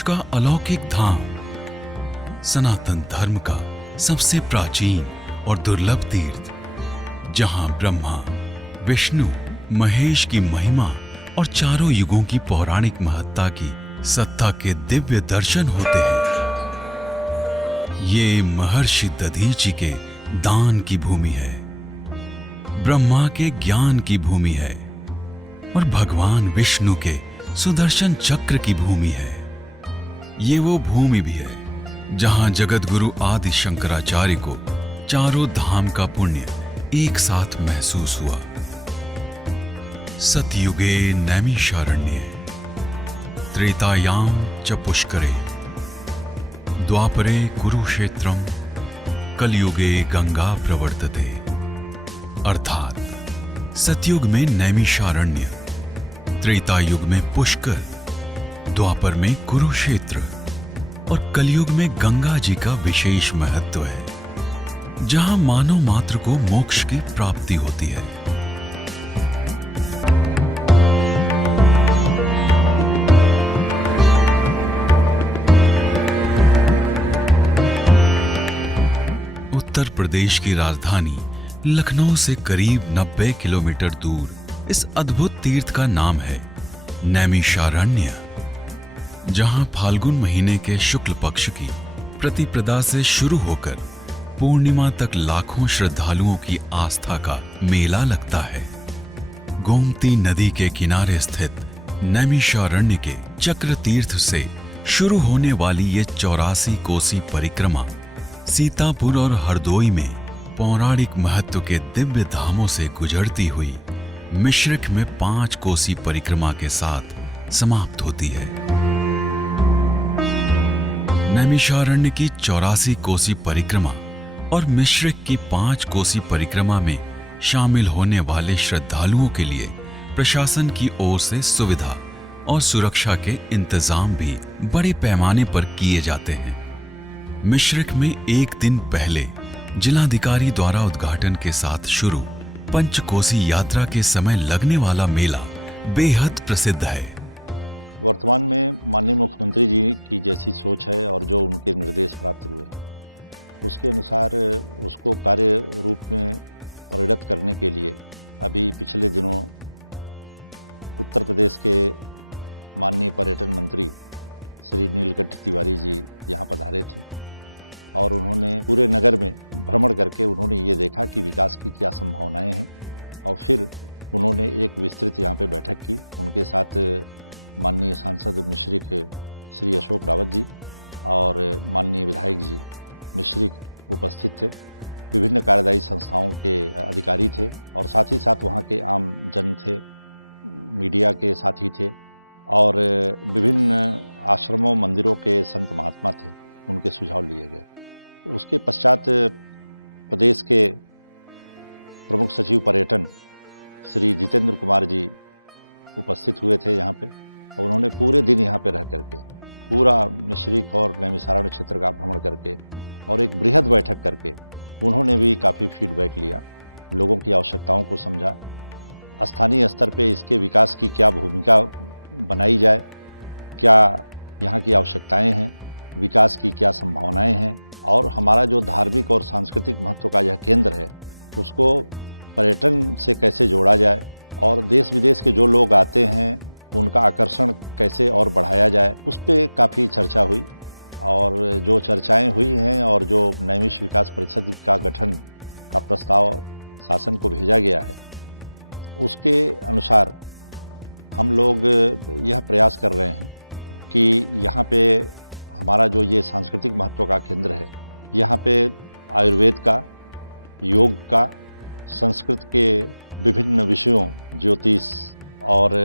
देश का अलौकिक धाम, सनातन धर्म का सबसे प्राचीन और दुर्लभ तीर्थ, जहां ब्रह्मा, विष्णु, महेश की महिमा और चारों युगों की पौराणिक महत्ता की सत्ता के दिव्य दर्शन होते हैं। ये महर्षि दधीचि के दान की भूमि है, ब्रह्मा के ज्ञान की भूमि है और भगवान विष्णु के सुदर्शन चक्र की भूमि है। ये वो भूमि भी है जहां जगत गुरु आदि शंकराचार्य को चारों धाम का पुण्य एक साथ महसूस हुआ। सतयुगे नैमिषारण्ये, त्रेतायाम च पुष्करे, द्वापरे कुरुक्षेत्रम, कलयुगे गंगा प्रवर्तते। अर्थात सतयुग में नैमिषारण्य, त्रेता युग में पुष्कर, द्वापर में कुरुक्षेत्र और कलयुग में गंगा जी का विशेष महत्व है, जहां मानव मात्र को मोक्ष की प्राप्ति होती है। उत्तर प्रदेश की राजधानी लखनऊ से करीब 90 किलोमीटर दूर इस अद्भुत तीर्थ का नाम है नैमिषारण्य, जहां फाल्गुन महीने के शुक्ल पक्ष की प्रतिपदा से शुरू होकर पूर्णिमा तक लाखों श्रद्धालुओं की आस्था का मेला लगता है। गोमती नदी के किनारे स्थित नैमिषारण्य के चक्र तीर्थ से शुरू होने वाली ये 84 कोसी परिक्रमा सीतापुर और हरदोई में पौराणिक महत्व के दिव्य धामों से गुजरती हुई मिश्रिक में 5 कोसी परिक्रमा के साथ समाप्त होती है। नैमिषारण्य की 84 कोसी परिक्रमा और मिश्रिक की 5 कोसी परिक्रमा में शामिल होने वाले श्रद्धालुओं के लिए प्रशासन की ओर से सुविधा और सुरक्षा के इंतजाम भी बड़े पैमाने पर किए जाते हैं। मिश्रिक में एक दिन पहले जिलाधिकारी द्वारा उद्घाटन के साथ शुरू पंचकोसी यात्रा के समय लगने वाला मेला बेहद प्रसिद्ध है। वर्तमान में माननीय मुख्यमंत्री जी की जैसी सोच है और जो उनके निर्देश प्राप्त हुए, उसके अनुसार उसको कार्य रूप में परिणत करने के लिए अभी पिछले दिनों उत्तर प्रदेश के माननीय पर्यटन मंत्री श्री नीलकंठ तिवारी जी यहाँ पधारे थे और उन्होंने पूरे नगर में भ्रमण करके उन्होंने ये देखा कि विकास की क्या संभावनाएं हैं और फिर उन्होंने एक विस्तृत यहाँ पे बैठक की। उनके साथ माननीय सांसद मिश्रिक श्री अशोक रावत जी और माननीय विधायक जी मिश्रिक उपस्थित थे। विभिन्न कार्यदायी संस्थाओं के अधिकारी थे और साथ ही साथ वहाँ के आम जन थे, मीडिया के साथी थे और विभिन्न आश्रमों मंदिरों के संत महात्मा थे, उनके सुझाव लिए गए। उसके पश्चात प्रदेश के प्रमुख सचिव पर्यटन श्री जितेंद्र कुमार जी उपस्थित हुए थे यहाँ पे और उन्होंने पूरे दिन यहाँ पे रह करके पूरा मिश्रिक और नैमिषारण्य क्षेत्र का भ्रमण करके और एक बृहद बैठक करके उन्होंने भी काफ़ी फीडबैक लिया, लोगों की आवश्यकताओं को समझा, स्थानीय स्तर पे इसके विकास की क्या भूमिका बनाई जाए, क्या यहाँ की आवश्यकताएं हैं, विकास की क्या संभावनाएं हैं और हमारा जो धार्मिक और सांस्कृतिक महत्व का यह केंद्र है उसको पर्यटन से कैसे जोड़ा जाए और देश विदेश के जो लोग आते हैं उनका आकर्षण कैसे और बढ़ाया जाए, उस पर काफ़ी चर्चा हुई। और जो चर्चाएं हुई हैं और जो नैमिष विकास परिषद का गठन का प्रस्ताव शासन को भेजा गया है, उसके अनुसार हम लोग यह प्रयास कर रहे हैं कि यहाँ पे हमारा जो ये सांस्कृतिक महत्व का केंद्र है, यहाँ पे आयुर्वेद का, योग का, संस्कृत के विभिन्न विषयों, ज्योतिष और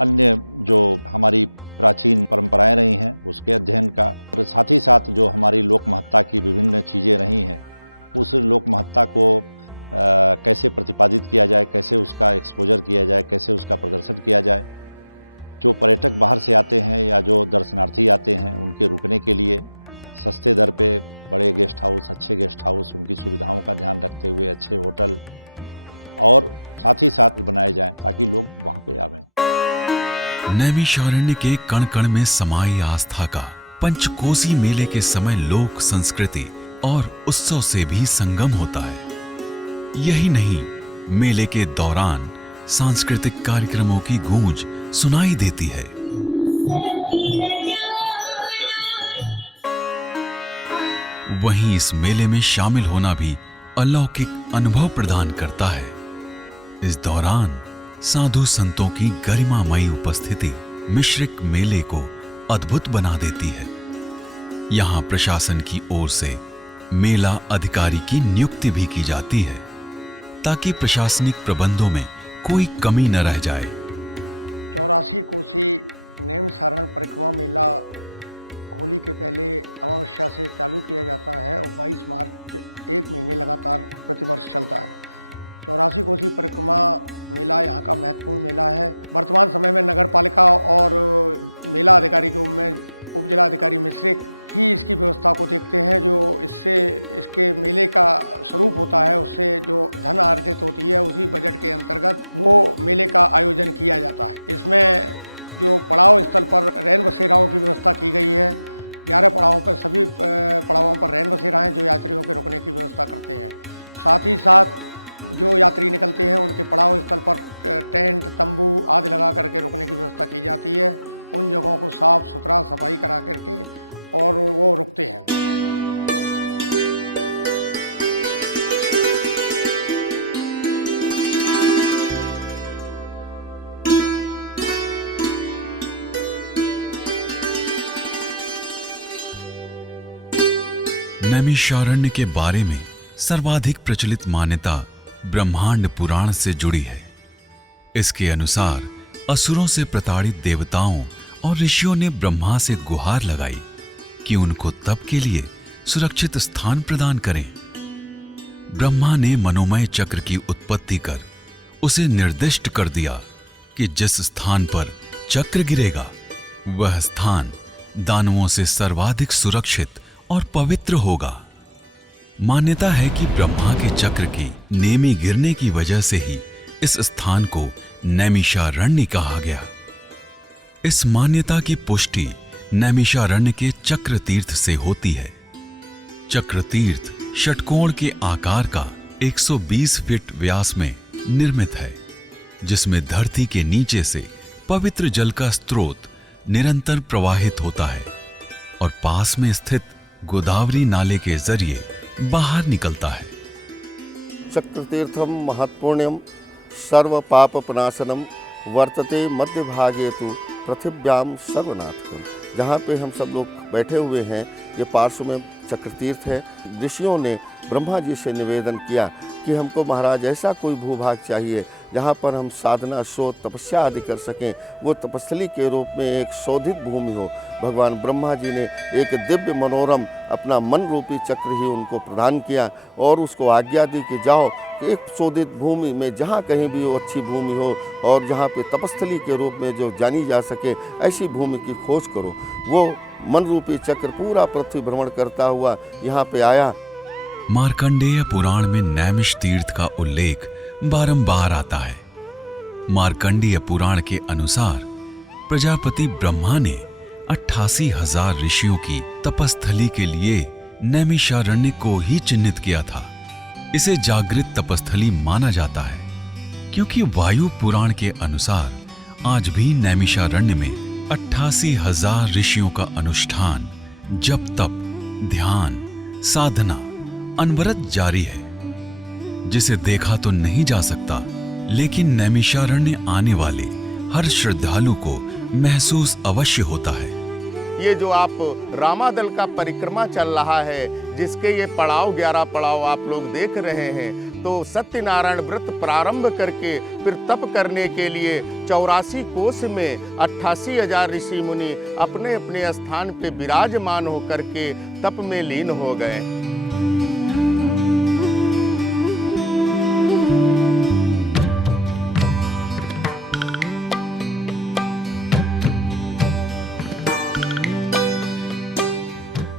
अन्य जो हमारी प्राचीन परंपराएं रही हैं उसके अध्ययन का, और साथ ही साथ जो हमारी लोक महत्ता की विभिन्न चीज़ें रही हैं उस लोक महत्ता को कैसे प्रतिपादित किया जाए, कैसे उसका एक्सपोजर किया जाए, कैसे उसका प्रदर्शन किया जाए। जो पर्यटक बाहर से आते हैं या जो दर्शनार्थी आते हैं उनके रुकने के लिए सस्ते दर पे बड़े गेस्ट हाउस, अच्छे गेस्ट हाउस, उनकी सुविधाओं का ध्यान रखते हुए अच्छे होटल और साथ ही साथ बनाए जाएं ताकि लोग वहाँ पे आवें। नैमिषारण्य के कण कण में समाई आस्था का पंचकोसी मेले के समय लोक संस्कृति और उत्सव से भी संगम होता है। यही नहीं, मेले के दौरान सांस्कृतिक कार्यक्रमों की गूंज सुनाई देती है। वहीं इस मेले में शामिल होना भी अलौकिक अनुभव प्रदान करता है। इस दौरान साधु संतों की गरिमामयी उपस्थिति मिश्रिक मेले को अद्भुत बना देती है। यहाँ प्रशासन की ओर से मेला अधिकारी की नियुक्ति भी की जाती है ताकि प्रशासनिक प्रबंधों में कोई कमी न रह जाए। 84 कोसी नेमिषारण परिक्रमा मेला होली के पहले अमावस्या से चालू किया जाता है और 22 मार्च 1 महीने लगातार प्रतिवर्ष चलता है। 84 कोसी परिक्रमा मेला यहाँ का महत्वपूर्ण मेला है। वर्तमान समय में नगर पालिका और मेला अधिकारी के रूप में उप जिलाधिकारी मिश्रिक ही इसकी व्यवस्था को देखते हैं। जो इससे इसके मेले का स्वरूप होता है, उससे जो धन अर्जित होती है, उसी बजट के अंतर्गत वो मेले का आयोजन किया जाता है। इसमें जो पड़ाव स्थल पर रैन बसेराओं की व्यवस्था की गई है। 11 पड़ावों पर, सभी पड़ावों पर रैन बसेरा हैं जो यात्रियों के रुकने की व्यवस्था करते हैं। साथ ही साथ जो यात्री निकलते हैं उनके पड़ाव स्थल पर टेंट, तंबू आदि लगा करके रुकने की व्यवस्था की जाती है। उन जगहों को साफ सुथरा सफाई करा करके और वो रुकते हैं। नैमिषारण्य के बारे में सर्वाधिक प्रचलित मान्यता ब्रह्मांड पुराण से जुड़ी है। इसके अनुसार असुरों से प्रताड़ित देवताओं और ऋषियों ने ब्रह्मा से गुहार लगाई कि उनको तप के लिए सुरक्षित स्थान प्रदान करें। ब्रह्मा ने मनोमय चक्र की उत्पत्ति कर उसे निर्दिष्ट कर दिया कि जिस स्थान पर चक्र गिरेगा वह स्थान दानवों से सर्वाधिक सुरक्षित और पवित्र होगा। मान्यता है कि ब्रह्मा के चक्र के नेमी गिरने की वजह से ही इस स्थान को नैमिषारण्य कहा गया। इस मान्यता की पुष्टि नैमिषारण्य के चक्र तीर्थ से होती है। चक्र तीर्थ षटकोण के आकार का 120 फीट व्यास में निर्मित है, जिसमें धरती के नीचे से पवित्र जल का स्रोत निरंतर प्रवाहित होता है और पास में स्थित गोदावरी नाले के जरिए बाहर निकलता है। चक्रतीर्थम महत्पुण्यम सर्व पाप प्रनाशनम वर्तते मध्य भागे तो पृथिव्याम सर्वनाथकम। जहाँ पे हम सब लोग बैठे हुए हैं, ये पार्श्व में चक्रतीर्थ है। ऋषियों ने ब्रह्मा जी से निवेदन किया कि हमको महाराज ऐसा कोई भूभाग चाहिए जहाँ पर हम साधना, शोध, तपस्या आदि कर सकें। वो तपस्थली के रूप में एक शोधित भूमि हो। भगवान ब्रह्मा जी ने एक दिव्य मनोरम अपना मन रूपी चक्र ही उनको प्रदान किया और उसको आज्ञा दी कि जाओ एक शोधित भूमि में जहाँ कहीं भी वो अच्छी भूमि हो और जहाँ पे तपस्थली के रूप में जो जानी जा सके ऐसी भूमि की खोज करो। वो मन रूपी चक्र पूरा पृथ्वी भ्रमण करता हुआ यहाँ पे आया। मार्कंडेय पुराण में नैमिष तीर्थ का उल्लेख बारंबार आता है। मार्कंडेय पुराण के अनुसार प्रजापति ब्रह्मा ने 88,000 ऋषियों की तपस्थली के लिए नैमिषारण्य को ही चिन्हित किया था। इसे जागृत तपस्थली माना जाता है क्योंकि वायु पुराण के अनुसार आज भी नैमिषारण्य में 88,000 ऋषियों का अनुष्ठान, जप, तप, ध्यान, साधना अनवरत जारी है, जिसे देखा तो नहीं जा सकता, लेकिन नैमिषारण्य आने वाले हर श्रद्धालु को महसूस अवश्य होता है। ये जो आप रामादल का परिक्रमा चल रहा है, जिसके ये पड़ाव 11 पड़ाव आप लोग देख रहे हैं, तो सत्यनारायण व्रत प्रारंभ करके फिर तप करने के लिए 84 कोस में 88,000 ऋषि मुनि अपने अपने स्थान पे विराजमान होकर के तप में लीन हो गए।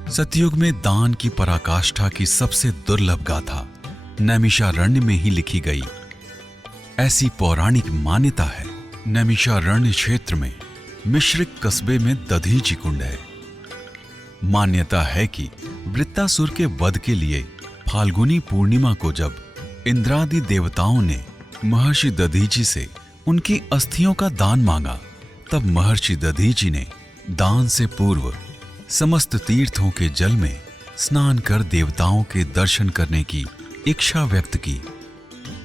सतयुग में दान की पराकाष्ठा की सबसे दुर्लभ गाथा नैमिषारण्य में ही लिखी गई। ऐसी पौराणिक मान्यता है। नैमिषारण्य क्षेत्र में मिश्रिक कस्बे में दधीचि कुंड है। मान्यता है कि वृत्तासुर के वध के लिए फाल्गुनी पूर्णिमा को जब इंद्रादि देवताओं ने महर्षि दधीचि से उनकी अस्थियों का दान मांगा, तब महर्षि दधीचि ने दान से पूर्व समस्त तीर्थों के जल में स्नान कर देवताओं के दर्शन करने की इच्छा व्यक्त की।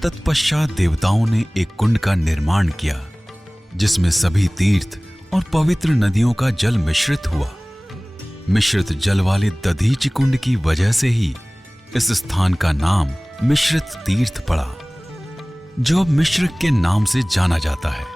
तत्पश्चात देवताओं ने एक कुंड का निर्माण किया, जिसमें सभी तीर्थ और पवित्र नदियों का जल मिश्रित हुआ। मिश्रित जल वाले दधीचि कुंड की वजह से ही इस स्थान का नाम मिश्रित तीर्थ पड़ा, जो अब मिश्र के नाम से जाना जाता है।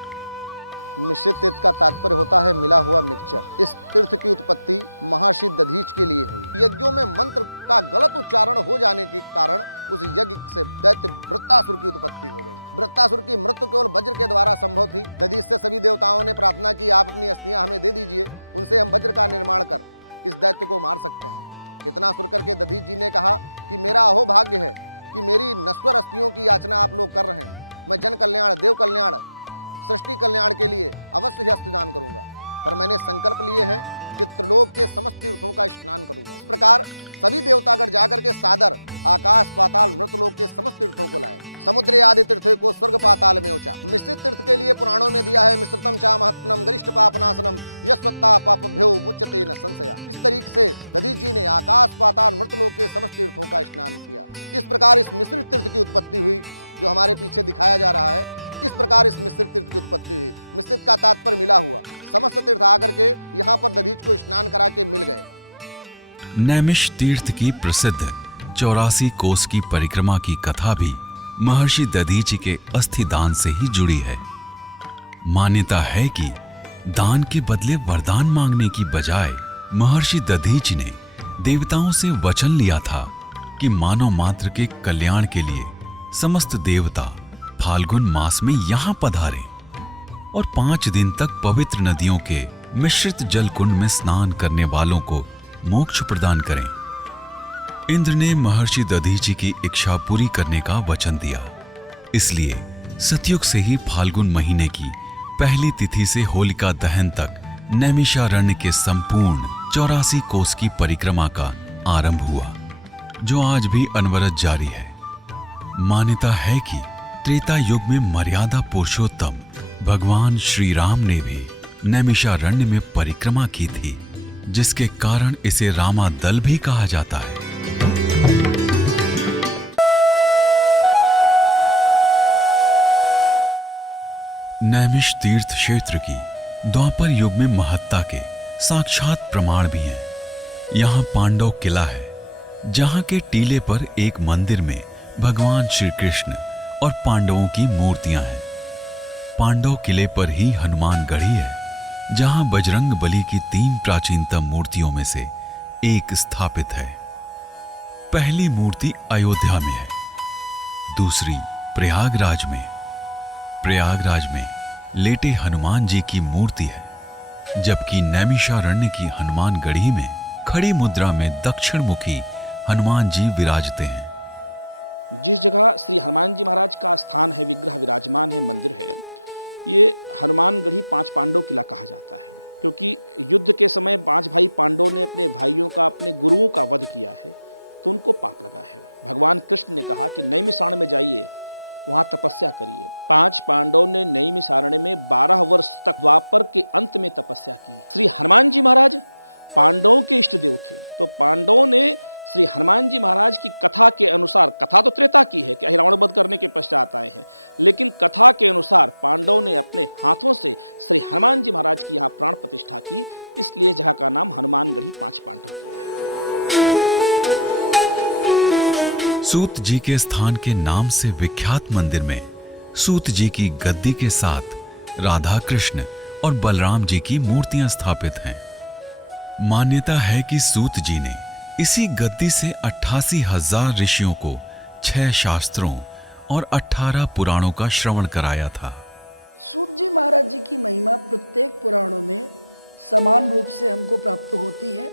मिश्रित तीर्थ का तात्पर्य होता है मिला हुआ मिक्सचर। इस तीर्थ की उत्पत्ति महर्षि दधीच के लिए हुई। यज्ञों में मंत्र का गलत उच्चारण हो जाने के कारण उस यज्ञ से दैत्य वृत्तासुर की उत्पत्ति हो गई। वृत्तासुर की मृत्यु केवल वज्र के द्वारा संभव थी। दधीच से सभी देवताओं ने प्रार्थना की, आप अपनी अस्थियां हमें दे दीजिए, उनसे हम वज्र का निर्माण कर इस दैत्य को मार सकते हैं। इतना सुन करके दधीच जी ने कहा कि मेरा अहोभाग्य है कि मेरी नश्वर अस्थियों की याचना आप लोग कर रहे हैं। मैं जन कल्याण, देव कल्याण, सृष्टि कल्याण के लिए अवश्य ही अस्थिदान करूंगा, पर मैंने संकल्प लिए हैं कि त्रिलोक के समस्त तीर्थों का स्नान करूंगा। इस प्रकार सभी देवतागण जाकर के सादर आकाश पाताल मृतलोक के समस्त तीर्थों को लाए। समुद्र आदि तीर्थों को स्वर्ग पाताल में उचा। मिश्रित तीर्थ के लिए पुराणों में दिया है मिश्रितम चा महत्तम गरिष्ठ पापनाशनम यस्वत्ता पापभ्यो मुच्यते न संशया। इस तरीके से दधीच जी ने आकाश पाताल मृतलोक के समस्त तीर्थों का स्नान किया। इस प्रकार इस मिश्रित तीर्थ की उत्पत्ति हुई, जो हमारे पीछे दिखाया जा रहा है। इस प्रकार इस मिश्रित तीर्थ की उत्पत्ति हुई। मिश्रित का तात्पर्य मिला हुआ। समस्त तीर्थ आकर के यहाँ पर दधीच को स्नान करा के मिल गए। नैमिष तीर्थ की प्रसिद्ध 84 कोस की परिक्रमा की कथा भी महर्षि दधीचि के अस्थि दान से ही जुड़ी है। मान्यता है कि दान के बदले वरदान मांगने की बजाय महर्षि दधीचि ने देवताओं से वचन लिया था कि मानव मात्र के कल्याण के लिए समस्त देवता फाल्गुन मास में यहाँ पधारे और 5 दिन तक पवित्र नदियों के मिश्रित जल कुंड में स्नान करने वालों को मोक्ष प्रदान करें। इंद्र ने महर्षि दधीचि की इच्छा पूरी करने का वचन दिया। इसलिए सतयुग से ही फाल्गुन महीने की पहली तिथि से होलिका दहन तक नैमिषारण्य के संपूर्ण 84 कोस की परिक्रमा का आरंभ हुआ, जो आज भी अनवरत जारी है। मान्यता है कि त्रेता युग में मर्यादा पुरुषोत्तम भगवान श्री राम ने भी नैमिषारण्य में परिक्रमा की थी, जिसके कारण इसे रामादल भी कहा जाता है। नैमिष तीर्थ क्षेत्र की द्वापर युग में महत्ता के साक्षात प्रमाण भी हैं। यहाँ पांडव किला है, जहाँ के टीले पर एक मंदिर में भगवान श्री कृष्ण और पांडवों की मूर्तियां हैं। पांडव किले पर ही हनुमान गढ़ी है, जहां बजरंग बली की 3 प्राचीनतम मूर्तियों में से एक स्थापित है। पहली मूर्ति अयोध्या में है, दूसरी प्रयागराज में। प्रयागराज में लेटे हनुमान जी की मूर्ति है, जबकि नैमिषारण्य की हनुमान गढ़ी में खड़ी मुद्रा में दक्षिण मुखी हनुमान जी विराजते हैं। जिस जगह श्री हनुमान जी महाराज का स्थान है, विग्रह विराजमान है, मंदिर है, ये हनुमानगढ़ी 5 पांडव किला कहा जाता है, क्योंकि युद्ध के समय 5 भाई पांडवों ने अपने भाइयों का, अपने गुरुओं का वध किया है, तो उनको पाप लगा है। भगवान कृष्ण ने कहा कि नैमिषारण्य में जाइए, वहां तपस्या करिए। 5 पांडवों ने नैमिषारण्य में 12 वर्ष तक द्वापर के अंत में तपस्या की। श्री हनुमान जी महाराज पांडवों के इष्ट देव थे, तो पांडवों ने श्री हनुमान जी महाराज की कथा के अनुसार, कथा तो त्रेता की है कि रावण वध करने के पश्चात आए हैं, लेकिन कथा के अनुसार पांडवों ने अपने हाथों से श्री हनुमान जी महाराज की यहाँ प्राण प्रतिष्ठा की, इसलिए जगह का नाम हनुमानगढ़ी 5 पांडव किला है। सूत जी के स्थान के नाम से विख्यात मंदिर में सूत जी की गद्दी के साथ राधा कृष्ण और बलराम जी की मूर्तियां स्थापित हैं। मान्यता है कि सूत जी ने इसी गद्दी से 88,000 ऋषियों को 6 शास्त्रों और 18 पुराणों का श्रवण कराया था। सूत जी महाराज जी की महिमा प्रत्येक पुराणों में समान रूप से हमको प्राप्त होती है।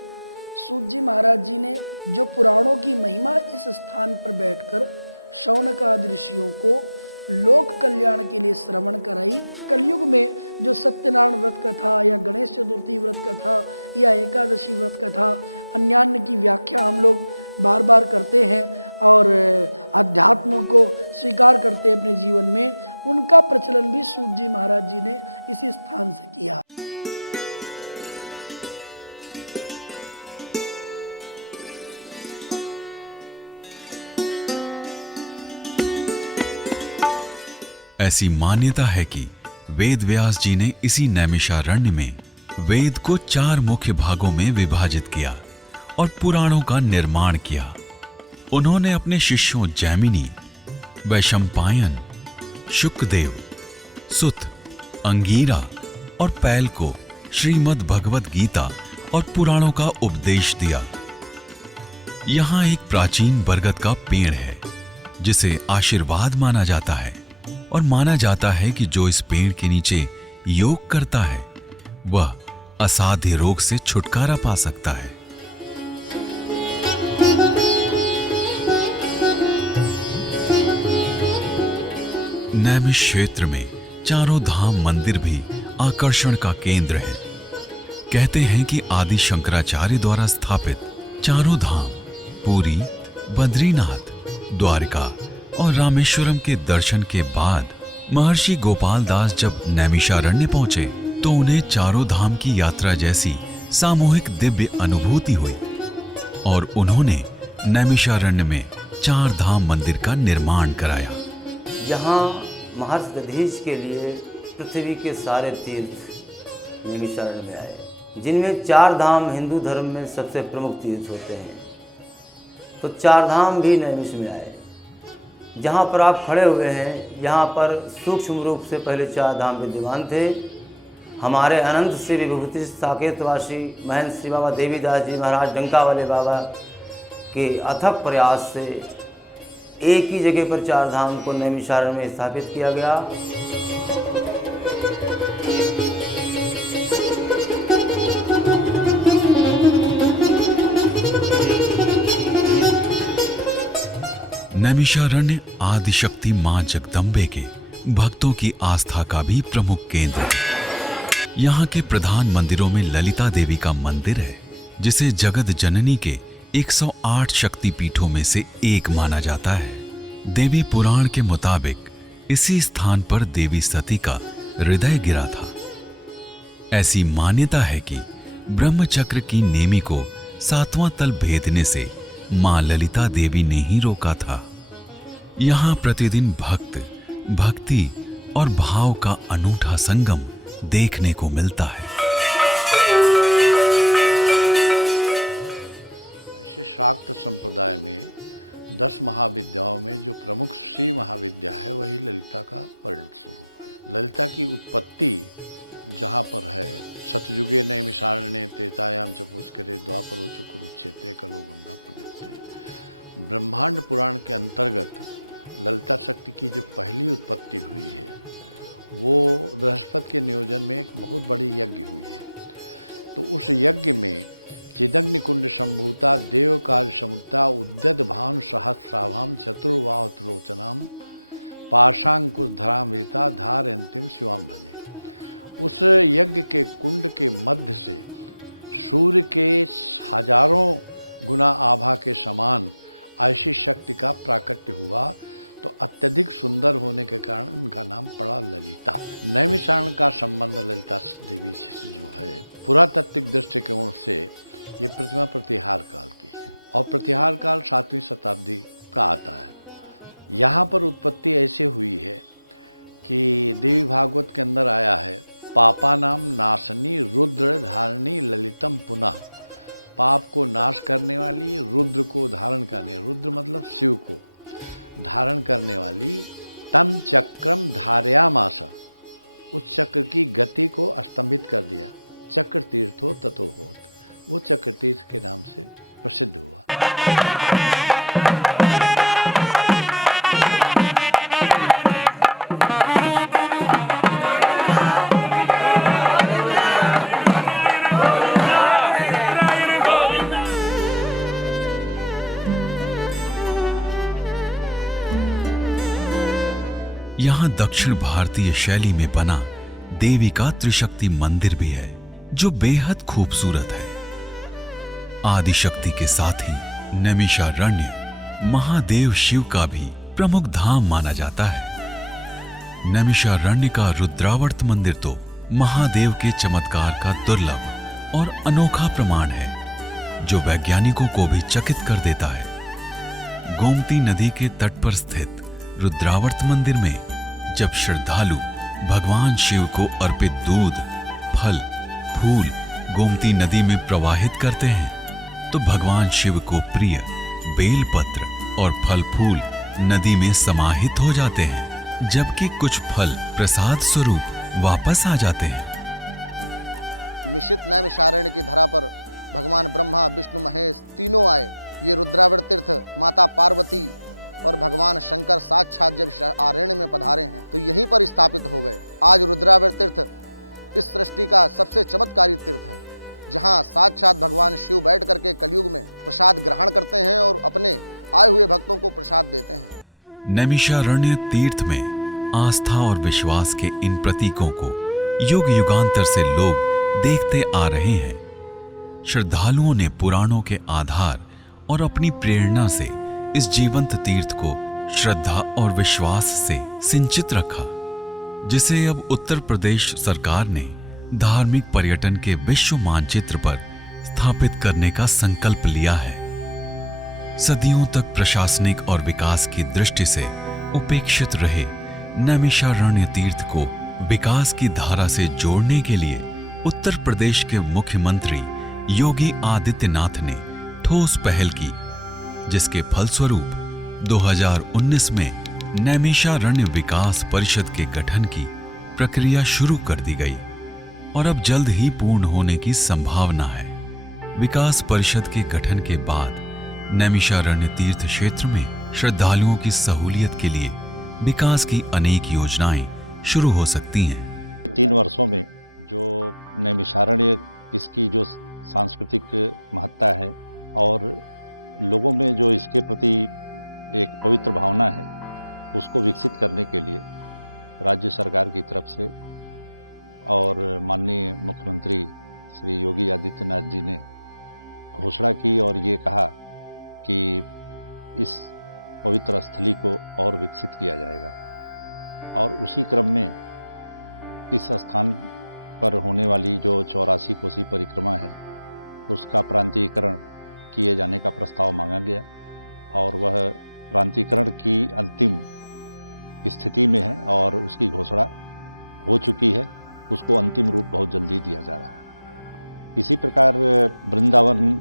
सूत जी महाराज जी ने जो पुराणों की महिमा इस स्थान पर बैठकर शौनक आदि ऋषियों को लोक कल्याण के लिए श्रवण कराई। कलयुग में जो सत्यनारायण व्रत कथा या गणेश चतुर्थी व्रत कथा या एकादशी व्रत कथा अन्यान्य की व्याख्या हम लोग बार बार करते हैं और अध्यात्म को स्वीकार करते हैं अपने जीवन में, उनका प्रचलन भी सूत जी महाराज जी ने इसी स्थान से किया। ऐसी मान्यता है कि वेद व्यास जी ने इसी नैमिषारण्य में वेद को 4 मुख्य भागों में विभाजित किया और पुराणों का निर्माण किया। उन्होंने अपने शिष्यों जैमिनी, वैशंपायन, शुकदेव, सुत, अंगीरा और पैल को श्रीमद् भगवत गीता और पुराणों का उपदेश दिया। यहां एक प्राचीन बरगद का पेड़ है जिसे आशीर्वाद माना जाता है और माना जाता है कि जो इस पेड़ के नीचे योग करता है वह असाध्य रोग से छुटकारा पा सकता है। नैमिष क्षेत्र में चारों धाम मंदिर भी आकर्षण का केंद्र है। कहते हैं कि आदि शंकराचार्य द्वारा स्थापित चारों धाम पुरी, बद्रीनाथ, द्वारका और रामेश्वरम के दर्शन के बाद महर्षि गोपाल दास जब नैमिषारण्य पहुंचे तो उन्हें चारों धाम की यात्रा जैसी सामूहिक दिव्य अनुभूति हुई और उन्होंने नैमिषारण्य में 4 धाम मंदिर का निर्माण कराया। यहाँ महर्षि दधीच के लिए पृथ्वी के सारे तीर्थ नैमिषारण्य में आए, जिनमें 4 धाम हिंदू धर्म में सबसे प्रमुख तीर्थ होते हैं। तो 4 धाम भी नैमिष में आए। जहाँ पर आप खड़े हुए हैं यहाँ पर सूक्ष्म रूप से पहले 4 धाम विद्यमान थे। हमारे अनंत श्री विभूति साकेतवासी महंत श्री बाबा देवीदास जी महाराज डंका वाले बाबा के अथक प्रयास से एक ही जगह पर 4 धाम को नैमिषारण्य में स्थापित किया गया। नैमिषारण्य आदिशक्ति मां जगदम्बे के भक्तों की आस्था का भी प्रमुख केंद्र है। यहाँ के प्रधान मंदिरों में ललिता देवी का मंदिर है, जिसे जगत जननी के 108 शक्ति पीठों में से एक माना जाता है। देवी पुराण के मुताबिक इसी स्थान पर देवी सती का हृदय गिरा था। ऐसी मान्यता है कि ब्रह्मचक्र की नेमी को 7वां तल भेदने से मां ललिता देवी ने ही रोका था। यहाँ प्रतिदिन भक्त, भक्ति और भाव का अनूठा संगम देखने को मिलता है। ऐसे शाक्त संप्रदाय में 10 महाविद्याओं में जो प्रमुख श्री महाविद्या है वही ललिता का परिणत स्वरूप है। ललिता की उत्पत्ति जहाँ पर है, सतयुगे नैमिषारण्ये त्रेतायाम च पुष्करे द्वापरो च कुरुक्षेत्रे कलो गंगा प्रवृत्ते। ब्रह्मांड पुराण के अंतर्गत ललिता शक्ति की जो पहली उत्पत्ति हुई है वो बृहस्पति के नियोजन में एक बहुत बड़ी यज्ञ हुई है। तो उस यज्ञ में चिदग्नि कुंड संभूता देव कार्य समुद्रा उद्यत भानु सहस्राभाम चतुर्वाहुतलोचनाम पाशांकुश धरामृता धार अंतिम शिवाम भजे। उस यज्ञ के कुंड के मध्य से सूर्य के हजारों गुना आभा के समान ऐसी शक्ति का प्राकट्य हुआ, तो अत्यधिक सुंदर होने के कारण उनका नाम पड़ा ललिता। नैमिषारण्य का संबंध ललिता देवी से जो है, पुरातात्विक दृष्टिकोण से ये प्रतिमा प्रतिहार काल की है और प्रतिहार काल 7वीं शताब्दी का आता है। यहाँ पर उत्पत्ति ऐसे हुई है कि देवी भागवत के अंदर आया है, पापा नाम नाशनी रुद्र धारणी ललितम पुनः। पाप को नाश करने वाली, रुद्र को धारण करने, रुद्र मतलब शिव को धारण करने वाली, तम चक्रम धारयामासा, उस चक्र की गति को स्तंभित कर दिया। चक्र तीर्थो ततो होत, वो चक्र तीर्थ के नाम से प्रसिद्ध हुआ। यहाँ दक्षिण भारतीय शैली में बना देवी का त्रिशक्ति मंदिर भी है, जो बेहद खूबसूरत है। आदिशक्ति के साथ ही नैमिषारण्य महादेव शिव का भी प्रमुख धाम माना जाता है। नैमिषारण्य का रुद्रावर्त मंदिर तो महादेव के चमत्कार का दुर्लभ और अनोखा प्रमाण है, जो वैज्ञानिकों को भी चकित कर देता है। गोमती नदी के तट पर स्थित रुद्रावर्त मंदिर में जब श्रद्धालु भगवान शिव को अर्पित दूध, फल, फूल गोमती नदी में प्रवाहित करते हैं, तो भगवान शिव को प्रिय बेलपत्र और फल फूल नदी में समाहित हो जाते हैं, जबकि कुछ फल प्रसाद स्वरूप वापस आ जाते हैं। मिश्रित नैमिषारण्य की धरा पर भगवान ब्रह्मा, विष्णु, महेश तीनों आए। ये रुद्रावर्त तीर्थ माता पार्वती और भगवान शंकर साक्षात जब आरण्य में पधारे हैं तो यहीं पर स्थापित हो गए। आज रुद्रावर्त तीर्थ इस सृष्टि का सबसे चमत्कारी तीर्थ है, जहां साक्षात भगवान शिव बैठ करके कलयुग में प्रसाद ग्रहण करते हैं और अपने आए हुए भक्तों को प्रसाद देते हैं। नैमिषारण्य तीर्थ में आस्था और विश्वास के इन प्रतीकों को युग युगांतर से लोग देखते आ रहे हैं। श्रद्धालुओं ने पुराणों के आधार और अपनी प्रेरणा से इस जीवंत तीर्थ को श्रद्धा और विश्वास से सिंचित रखा, जिसे अब उत्तर प्रदेश सरकार ने धार्मिक पर्यटन के विश्व मानचित्र पर स्थापित करने का संकल्प लिया है। सदियों तक प्रशासनिक और विकास की दृष्टि से उपेक्षित रहे नैमिषारण्य तीर्थ को विकास की धारा से जोड़ने के लिए उत्तर प्रदेश के मुख्यमंत्री योगी आदित्यनाथ ने ठोस पहल की, जिसके फलस्वरूप 2019 में नैमिषारण्य विकास परिषद के गठन की प्रक्रिया शुरू कर दी गई और अब जल्द ही पूर्ण होने की संभावना है। विकास परिषद के गठन के बाद नैमिषारण्य तीर्थ क्षेत्र में श्रद्धालुओं की सहूलियत के लिए विकास की अनेक योजनाएं शुरू हो सकती हैं। 3 वर्षों में जो नैमिषारण्य इसकी जो सांस्कृतिक महत्ता है और लोगों में जो इसके प्रति एक पवित्र भावना है, उसको विकसित करने के लिए राज्य सरकार की तरफ से और माननीय मुख्यमंत्री श्री योगी आदित्यनाथ जी ने घोषणा की और ये कहा कि इस पवित्र स्थली को और विकसित किया जाएगा। और उसी क्रम में इस स्थान पर होने वाली जो 84 कोसी परिक्रमा है, उसका प्रांतीयकरण किए जाने का प्रस्ताव मांगा गया और वह प्रांतीयकरण की अंतिम स्थिति में है और उसकी घोषणा हो चुकी है। उसको अंतिम रूप बहुत जल्दी दिया जा रहा है। इसी प्रकार वृंदावन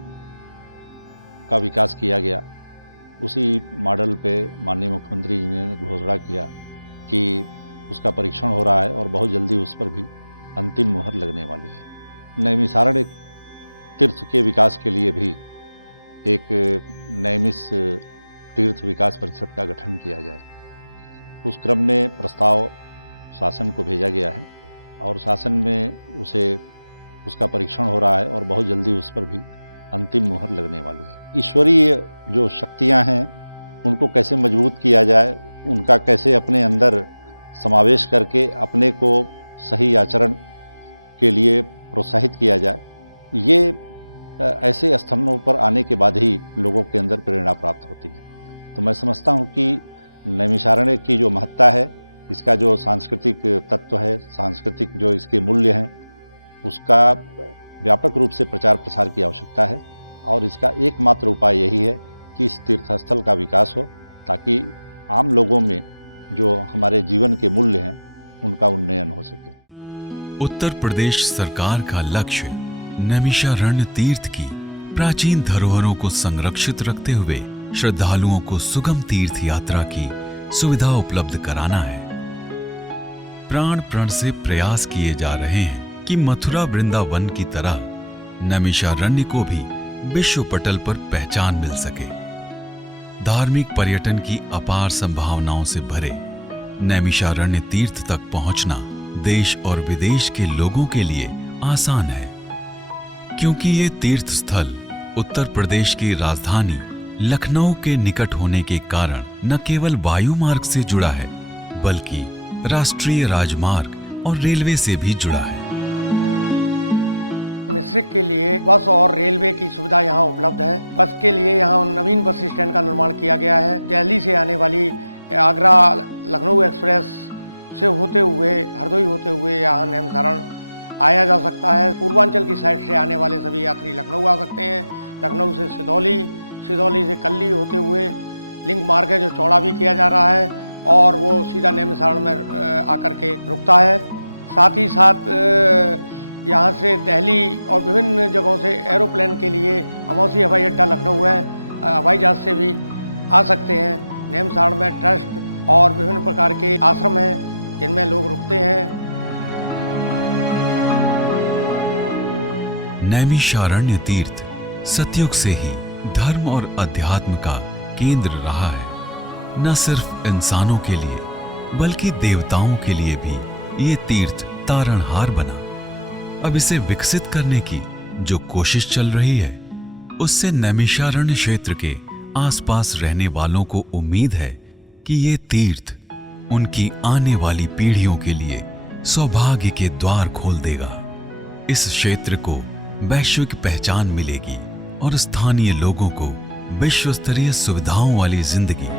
का विकास किया गया। उसी मॉडल पे माननीय मुख्यमंत्री जी ने घोषणा किया कि उसका परीक्षण हो रहा है और बहुत जल्दी उस पर भी अंतिम मुहर लगने वाली है। नैमिषारण्य तीर्थ के विकास के लिए भी एक नैमिष तीर्थ विकास परिषद का गठन किया जाए। उस क्रम में प्रस्ताव शासन को भेजा गया है और शासन में उसका परीक्षण हो रहा है और बहुत जल्दी उस पर भी अंतिम मुहर लगने वाली है। ईश्वरीय जो शक्तियां हैं उनको कैसे मजबूत किया जाए, उनका कैसे अपने अंदर समावेश करके अपने को सही आचरण के लिए प्रोत्साहित किया जाए, ये ऐसे स्थानों पर आने के बाद ही लोगों के अंदर प्रेरणा प्राप्त होती है। तो मैं समझता हूँ कि नैमिषारण्य की जो महत्ता है, इसका जो सांस्कृतिक तत्व है, सांस्कृतिक जो इसके मूल्य हैं, उसका व्यापक रूप से प्रचार प्रसार की आवश्यकता है और इसका एकमात्र उपाय यही है कि इस तीर्थस्थल का विकास हो, ताकि आम लोगों में जो हमारे जीवन के मूल्य हैं उनका उन्नयन हो सके। उत्तर प्रदेश सरकार का लक्ष्य नैमिषारण्य तीर्थ की प्राचीन धरोहरों को संरक्षित रखते हुए श्रद्धालुओं को सुगम तीर्थ यात्रा की सुविधा उपलब्ध कराना है। प्राण प्रण से प्रयास किए जा रहे हैं कि मथुरा वृंदावन की तरह नैमिषारण्य को भी विश्व पटल पर पहचान मिल सके। धार्मिक पर्यटन की अपार संभावनाओं से भरे नैमिषारण्य तीर्थ तक पहुंचना देश और विदेश के लोगों के लिए आसान है, क्योंकि ये तीर्थ स्थल उत्तर प्रदेश की राजधानी लखनऊ के निकट होने के कारण न केवल वायु मार्ग से जुड़ा है, बल्कि राष्ट्रीय राजमार्ग और रेलवे से भी जुड़ा है। मिश्रिक के लिए बस और रेलवे की सुविधा यहाँ उपलब्ध है। बस के लिए यहाँ नवीन बस स्टैंड का निर्माण किया गया है। दिल्ली से आने वाली आगरा लखनऊ एक्सप्रेस से होते हुए हरदोई होते हुए यहाँ नैमिषारण आया जा सकता है। पूर्वांचल की साइड से आने वाले सभी यात्री लखनऊ आ सकते हैं। लखनऊ से सिदौली, सिदौली से कल्ली होते हुए लिंक मार्ग है जो चौड़ा भी किया जा रहा है और वो सीधा नैमिषारण में आकर के रुकता है। साथ ही साथ यहाँ से दिल्ली और विभिन्न जगहों से एरोप्लेन के लिए अमौसी हवाई अड्डा लखनऊ है, हवाई जहाज से भी आ सकते हैं। नैमिषारण में ट्रस्ट और विभिन्न प्रकार के आश्रम हैं जिनमें लोग रुकते हैं। नैमिषारण्य तीर्थ सतयुग से ही धर्म और अध्यात्म का केंद्र रहा है। न सिर्फ इंसानों के लिए बल्कि देवताओं के लिए भी ये तीर्थ तारणहार बना। अब इसे विकसित करने की जो कोशिश चल रही है उससे नैमिषारण्य क्षेत्र के आसपास रहने वालों को उम्मीद है कि ये तीर्थ उनकी आने वाली पीढ़ियों के लिए सौभाग्य के द्वार खोल देगा। इस क्षेत्र को वैश्विक पहचान मिलेगी और स्थानीय लोगों को विश्व स्तरीय सुविधाओं वाली जिंदगी